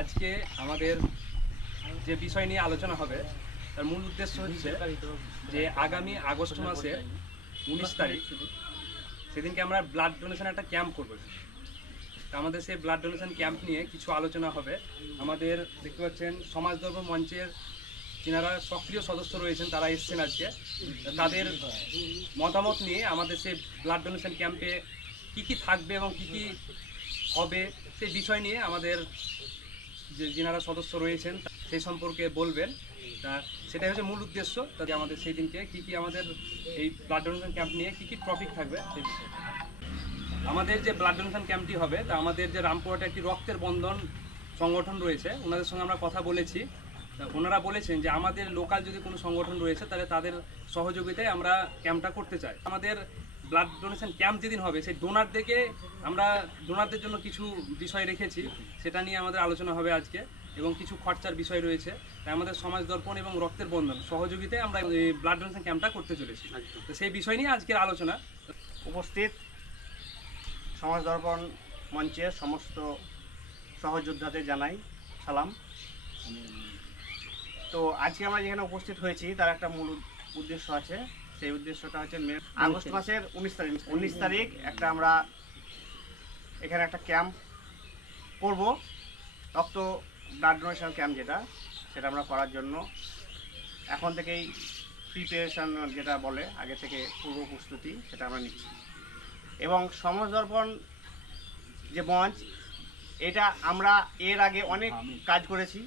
আজকে আমাদের যে বিষয় নিয়ে আলোচনা হবে তার মূল উদ্দেশ্য হচ্ছে যে আগামী আগস্ট মাসের 19 তারিখ সেদিনকে আমরা ব্লাড ডোনেশন একটা ক্যাম্প করবো। তা আমাদের সেই ব্লাড ডোনেশন ক্যাম্প নিয়ে কিছু আলোচনা হবে। আমাদের দেখতে পাচ্ছেন সমাজ ধর্ম মঞ্চের যিনারা সক্রিয় সদস্য রয়েছেন তারা এসছেন আজকে। তাদের মতামত নিয়ে আমাদের সেই ব্লাড ডোনেশন ক্যাম্পে কী থাকবে এবং কী হবে সেই বিষয় নিয়ে আমাদের যে যিনারা সদস্য রয়েছেন সেই সম্পর্কে বলবেন। তা সেটাই হচ্ছে মূল উদ্দেশ্য। তাতে আমাদের সেই দিনকে কী আমাদের এই ব্লাড ডোনেশন ক্যাম্প নিয়ে কী টপিক থাকবে সেই বিষয়ে আমাদের যে ব্লাড ডোনেশন ক্যাম্পটি হবে। তা আমাদের যে রামপুরহাটে একটি রক্তের বন্ধন সংগঠন রয়েছে, ওনাদের সঙ্গে আমরা কথা বলেছি। ওনারা বলেছেন যে আমাদের লোকাল যদি কোনো সংগঠন রয়েছে তাহলে তাদের সহযোগিতায় আমরা ক্যাম্পটা করতে চাই। আমাদের ব্লাড ডোনেশন ক্যাম্প যেদিন হবে সেই ডোনারদের জন্য কিছু বিষয় রেখেছি, সেটা নিয়ে আমাদের আলোচনা হবে আজকে এবং কিছু খরচার বিষয় রয়েছে। তাই আমাদের সমাজ দর্পণ এবং রক্তের বন্ধন সহযোগিতায় আমরা এই ব্লাড ডোনেশন ক্যাম্পটা করতে চলেছি। তো সেই বিষয় নিয়ে আজকের আলোচনা। উপস্থিত সমাজ দর্পণ মঞ্চের সমস্ত সহযোদ্ধাদের জানাই সালাম। তো আজকে আমরা যেখানে উপস্থিত হয়েছি তার একটা মূল উদ্দেশ্য আছে। সেই উদ্দেশ্যটা হচ্ছে আগস্ট মাসের 19 তারিখ একটা আমরা এখানে একটা ক্যাম্প করব, রক্ত ব্লাড ডোনেশন ক্যাম্প সেটা আমরা করার জন্য এখন থেকেই প্রিপারেশন যেটা বলে আগে থেকে পূর্ব প্রস্তুতি সেটা আমরা নিচ্ছি। এবং সমাজ দর্পণ যে মঞ্চ এটা আমরা এর আগে অনেক কাজ করেছি।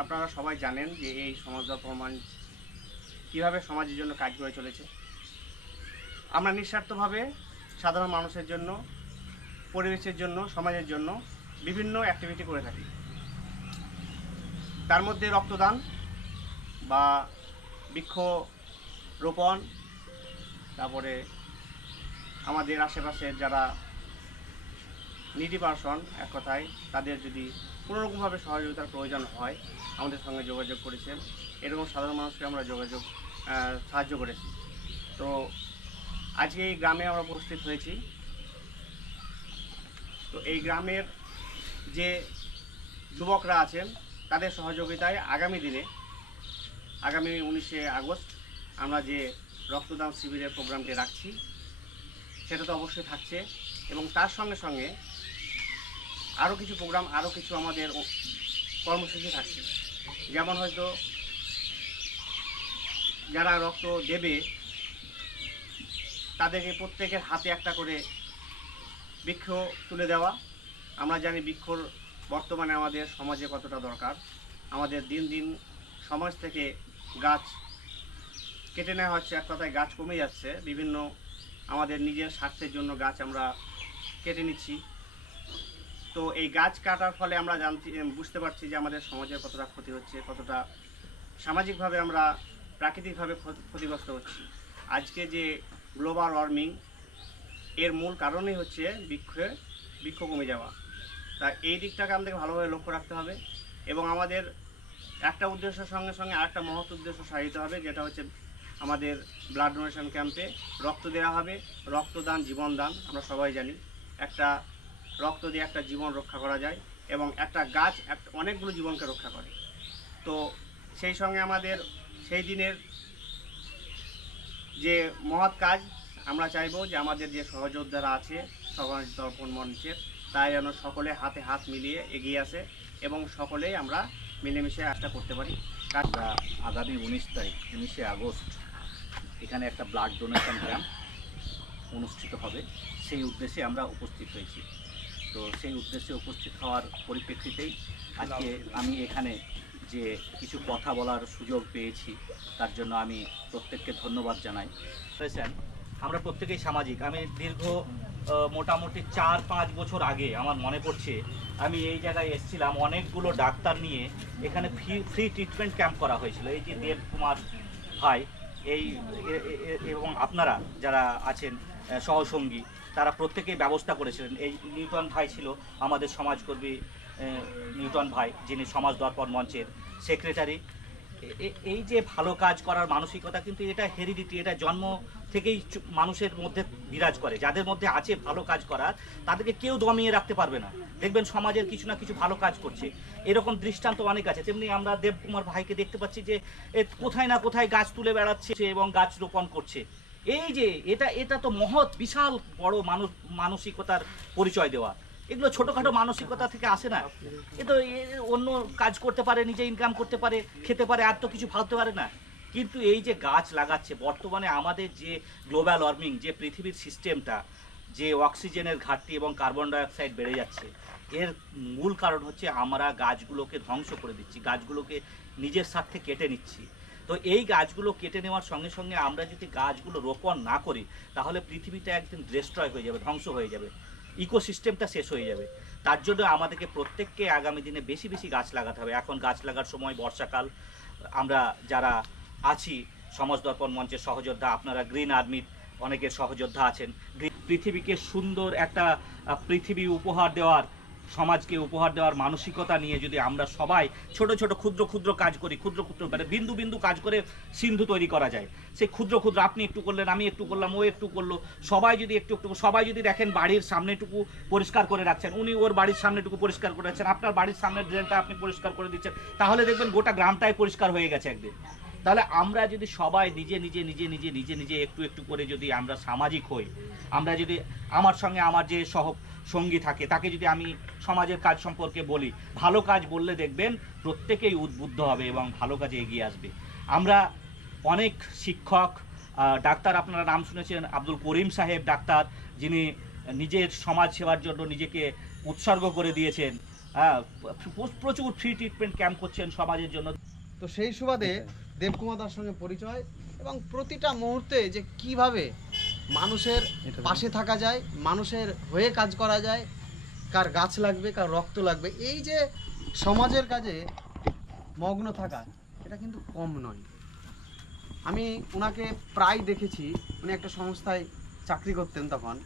আপনারা সবাই জানেন যে এই সমাজ দর্পণ মঞ্চ কীভাবে সমাজের জন্য কাজ করে চলেছে। আমরা নিঃস্বার্থভাবে সাধারণ মানুষের জন্য, পরিবেশের জন্য, সমাজের জন্য বিভিন্ন অ্যাক্টিভিটি করে থাকি। তার মধ্যে রক্তদান বা বৃক্ষরোপণ, তারপরে আমাদের আশেপাশের যারা নিডি পারসন এক কথায় তাদের যদি কোনোরকমভাবে সহযোগিতার প্রয়োজন হয় আমাদের সঙ্গে যোগাযোগ করেছেন। এরকম সাধারণ মানুষকে আমরা সাহায্য করেছি। তো আজকে এই গ্রামে আমরা উপস্থিত হয়েছি। তো এই গ্রামের যে যুবকরা আছেন তাদের সহযোগিতায় আগামী দিনে আগামী 19শে আগস্ট আমরা যে রক্তদান শিবিরের প্রোগ্রামটি রাখছি সেটা তো অবশ্যই থাকছে। এবং তার সঙ্গে সঙ্গে আরও কিছু প্রোগ্রাম, আরও কিছু আমাদের কর্মসূচি থাকছে। যেমন হয়তো যারা রক্ত দেবে তাদেরকে প্রত্যেকের হাতে একটা করে বৃক্ষ তুলে দেওয়া। আমরা জানি বৃক্ষর বর্তমানে আমাদের সমাজে কতটা দরকার। আমাদের দিন দিন সমাজ থেকে গাছ কেটে নেওয়া হচ্ছে, এক কথায় গাছ কমে যাচ্ছে। বিভিন্ন আমাদের নিজের স্বার্থের জন্য গাছ আমরা কেটে নিচ্ছি। তো এই গাছ কাটার ফলে আমরা বুঝতে পারছি যে আমাদের সমাজের কতটা ক্ষতি হচ্ছে, কতটা সামাজিকভাবে আমরা প্রাকৃতিকভাবে ক্ষতিগ্রস্ত হচ্ছি। আজকে যে গ্লোবাল ওয়ার্মিং এর মূল কারণই হচ্ছে বৃক্ষ কমে যাওয়া। তা এই দিকটাকে আমাদের ভালোভাবে লক্ষ্য রাখতে হবে এবং আমাদের একটা উদ্দেশ্যের সঙ্গে সঙ্গে আরেকটা মহৎ উদ্দেশ্য সাধিত হবে, যেটা হচ্ছে আমাদের ব্লাড ডোনেশন ক্যাম্পে রক্ত দেওয়া হবে। রক্তদান জীবনদান, আমরা সবাই জানি একটা রক্ত দিয়ে একটা জীবন রক্ষা করা যায় এবং একটা গাছ অনেকগুলো জীবনকে রক্ষা করে। তো সেই সঙ্গে আমাদের সেই দিনের যে মহৎ কাজ আমরা চাইব যে আমাদের যে সহযোদ্ধারা আছে সমাজ দর্পণ মঞ্চের, তাই যেন সকলে হাতে হাত মিলিয়ে এগিয়ে আসে এবং সকলেই আমরা মিলেমিশে কাজটা করতে পারি। আমরা আগামী 19শে আগস্ট এখানে একটা ব্লাড ডোনেশন ক্যাম্প অনুষ্ঠিত হবে, সেই উদ্দেশ্যে আমরা উপস্থিত হয়েছি। তো সেই উদ্দেশ্যে উপস্থিত হওয়ার পরিপ্রেক্ষিতেই আজকে আমি এখানে যে কিছু কথা বলার সুযোগ পেয়েছি তার জন্য আমি প্রত্যেককে ধন্যবাদ জানাই। আমরা প্রত্যেকেই সামাজিক। আমি দীর্ঘ মোটামুটি 4-5 বছর আগে আমার মনে পড়ছে আমি এই জায়গায় এসেছিলাম, অনেকগুলো ডাক্তার নিয়ে এখানে ফ্রি ট্রিটমেন্ট ক্যাম্প করা হয়েছিল। এই যে দেব কুমার ভাই এবং আপনারা যারা আছেন সহসঙ্গী তারা প্রত্যেকেই ব্যবস্থা করেছিলেন। এই নিউটন ভাই ছিল আমাদের সমাজকর্মী, নিউটন ভাই যিনি সমাজ দর্পণ মঞ্চের সেক্রেটারি। এই যে ভালো কাজ করার মানসিকতা কিন্তু এটা হেরিডিটি, এটা থেকেই মানুষের মধ্যে বিরাজ করে। যাদের মধ্যে আছে ভালো কাজ করার, তাদেরকে কেউ দমিয়ে রাখতে পারবে না। দেখবেন সমাজের কিছু না কিছু ভালো কাজ করছে, এরকম দৃষ্টান্ত অনেক আছে। তেমনি আমরা দেবকুমার ভাইকে দেখতে পাচ্ছি যে কোথায় না কোথায় গাছ তুলে বেড়াচ্ছে এবং গাছ রোপণ করছে। এই যে এটা তো মহৎ বিশাল বড় মানসিকতার পরিচয় দেওয়া। এগুলো ছোটোখাটো মানসিকতা থেকে আসে না। এ তো অন্য কাজ করতে পারে, নিজে ইনকাম করতে পারে, খেতে পারে, আর তো কিছু ভাবতে পারে না। কিন্তু এই যে গাছ লাগাচ্ছে, বর্তমানে আমাদের যে গ্লোবাল ওয়ার্মিং, যে পৃথিবীর সিস্টেমটা, যে অক্সিজেনের ঘাটতি এবং কার্বন ডাইঅক্সাইড বেড়ে যাচ্ছে, এর মূল কারণ হচ্ছে আমরা গাছগুলোকে ধ্বংস করে দিচ্ছি, গাছগুলোকে নিজের স্বার্থে কেটে নিচ্ছি। তো এই গাছগুলো কেটে নেওয়ার সঙ্গে সঙ্গে আমরা যদি গাছগুলো রোপণ না করি, তাহলে পৃথিবীটা একদিন ডিস্ট্রয় হয়ে যাবে, ধ্বংস হয়ে যাবে, ইকোসিস্টেমটা শেষ হয়ে যাবে। তার জন্য আমাদেরকে প্রত্যেককে আগামী দিনে বেশি বেশি গাছ লাগাতে হবে। এখন গাছ লাগার সময় বর্ষাকাল। আমরা যারা আছি সমাজ দর্পণ মঞ্চের সহযোদ্ধা, আপনারা গ্রিন আর্মির অনেকের সহযোদ্ধা আছেন। পৃথিবীকে সুন্দর একটা পৃথিবী উপহার দেওয়ার, সমাজকে উপহার দেওয়ার মানসিকতা নিয়ে যদি আমরা সবাই ছোট ছোট ক্ষুদ্র ক্ষুদ্র কাজ করি, ক্ষুদ্র ক্ষুদ্র মানে বিন্দু বিন্দু কাজ করে সিন্ধু তৈরি করা যায়। সেই ক্ষুদ্র ক্ষুদ্র, আপনি একটু করলেন, আমি একটু করলাম, ও একটু করলো, সবাই যদি একটু একটু, সবাই যদি দেখেন বাড়ির সামনেটুকু পরিষ্কার করে রাখছেন, উনি ওর বাড়ির সামনেটুকু পরিষ্কার করে রাখছেন, আপনার বাড়ির সামনের ড্রেনটা আপনি পরিষ্কার করে দিচ্ছেন, তাহলে দেখবেন গোটা গ্রামটাই পরিষ্কার হয়ে গেছে একদিন। তাহলে আমরা যদি সবাই নিজে নিজে নিজে নিজে নিজে নিজে একটু একটু করে যদি আমরা সামাজিক হই, আমরা যদি আমার সঙ্গে আমার যে সঙ্গী থাকে তাকে যদি আমি সমাজের কাজ সম্পর্কে বলি, ভালো কাজ বললে দেখবেন প্রত্যেকেই উদ্বুদ্ধ হবে এবং ভালো কাজে এগিয়ে আসবে। আমরা অনেক শিক্ষক, ডাক্তার, আপনারা নাম শুনেছেন আব্দুল করিম সাহেব ডাক্তার, যিনি নিজের সমাজ সেবার জন্য নিজেকে উৎসর্গ করে দিয়েছেন। প্রচুর ফ্রি ট্রিটমেন্ট ক্যাম্প করছেন সমাজের জন্য। তো সেই সুবাদে দেবকুমার দার সঙ্গে পরিচয় এবং প্রতিটা মুহূর্তে যে কিভাবে মানুষের পাশে থাকা যায়, মানুষের হয়ে কাজ করা যায়, কার গাছ লাগবে, কার রক্ত লাগবে, এই যে সমাজের কাজে মগ্ন থাকা, এটা কিন্তু কম নয়। আমি ওনাকে প্রায় দেখেছি, উনি একটা সংস্থায় চাকরি করতেন, তখন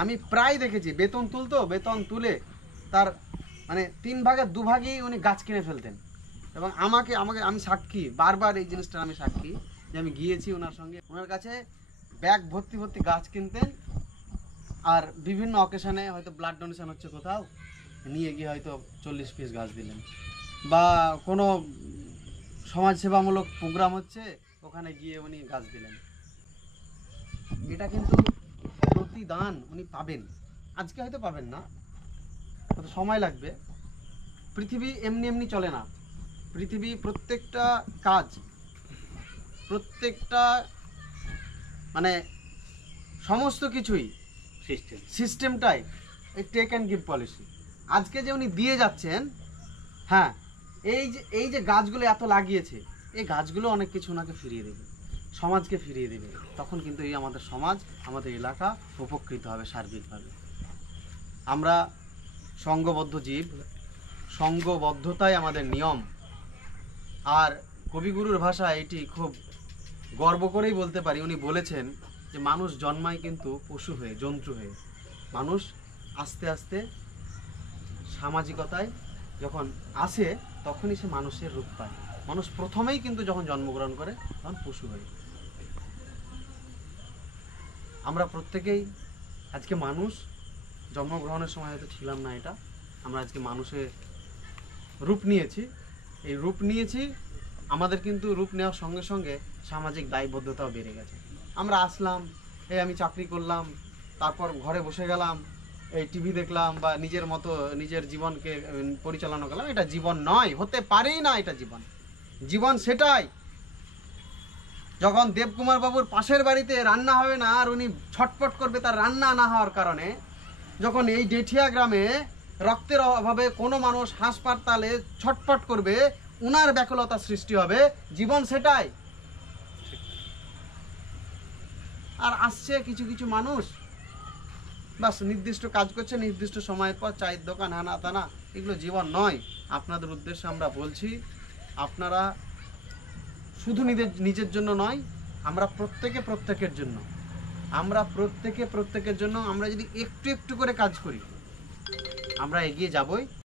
আমি প্রায় দেখেছি বেতন বেতন তুলে তার মানে 3 ভাগের 2 ভাগই উনি গাছ কিনে ফেলতেন। এবং আমি সাক্ষী, বারবার এই জিনিসটার আমি সাক্ষী যে আমি গিয়েছি ওনার সঙ্গে, ওনার কাছে ব্যাগ ভর্তি ভর্তি গাছ কিনতেন। আর বিভিন্ন অকেশনে হয়তো ব্লাড ডোনেশন হচ্ছে কোথাও, নিয়ে গিয়ে হয়তো 40 পিস গাছ দিলেন, বা কোনো সমাজসেবামূলক প্রোগ্রাম হচ্ছে ওখানে গিয়ে উনি গাছ দিলেন। এটা কিন্তু প্রতিদান উনি পাবেন, আজকে হয়তো পাবেন না, কত সময় লাগবে। পৃথিবী এমনি এমনি চলে না। পৃথিবী প্রত্যেকটা কাজ, প্রত্যেকটা মানে সমস্ত কিছুই সিস্টেমটাই এই টেক অ্যান্ড গিভ পলিসি। আজকে যে উনি দিয়ে যাচ্ছেন, হ্যাঁ, এই যে গাছগুলো এত লাগিয়েছে, এই গাছগুলো অনেক কিছু ওনাকে ফিরিয়ে দেবে, সমাজকে ফিরিয়ে দেবে। তখন কিন্তু এই আমাদের সমাজ, আমাদের এলাকা উপকৃত হবে সার্বিকভাবে। আমরা সঙ্ঘবদ্ধ জীব, সঙ্ঘবদ্ধতাই আমাদের নিয়ম। আর কবিগুরুর ভাষায় এটি খুব গর্ব করেই বলতে পারি, উনি বলেছেন যে মানুষ জন্মায় কিন্তু পশু হয়ে, জন্তু হয়ে। মানুষ আস্তে আস্তে সামাজিকতায় যখন আসে, তখনই সে মানুষের রূপ পায়। মানুষ প্রথমেই কিন্তু যখন জন্মগ্রহণ করে, তখন পশু হয়ে। আমরা প্রত্যেকেই আজকে মানুষ, জন্মগ্রহণের সময় হয়তো ছিলাম না এটা, আমরা আজকে মানুষের রূপ নিয়েছি। এই রূপ নিয়েছি, আমাদের কিন্তু রূপ নেওয়ার সঙ্গে সঙ্গে সামাজিক দায়বদ্ধতাও বেড়ে গেছে। আমরা আসলাম, এই আমি চাকরি করলাম, তারপর ঘরে বসে গেলাম, এই টিভি দেখলাম, বা নিজের মতো নিজের জীবনকে পরিচালনা করলাম। এটা জীবন নয়, হতে পারেই না এটা জীবন। জীবন সেটাই যখন দেবকুমার বাবুর পাশের বাড়িতে রান্না হবে না আর উনি ছটপট করবে তার রান্না না হওয়ার কারণে, যখন এই ডেঠিয়া গ্রামে রক্তের অভাবে কোনো মানুষ হাসপাতালে ছটপট করবে, উনার ব্যাকুলতা সৃষ্টি হবে। জীবন সেটাই। আর আসছে কিছু কিছু মানুষ, বাস নির্দিষ্ট কাজ করছে, নির্দিষ্ট সময়ের পর চায়ের দোকান, হানা তানা, এগুলো জীবন নয়। আপনাদের উদ্দেশ্যে আমরা বলছি, আপনারা শুধু নিজের জন্য নয়, আমরা প্রত্যেকের জন্য, আমরা প্রত্যেকের জন্য আমরা যদি একটু একটু করে কাজ করি, আমরা এগিয়ে যাবই।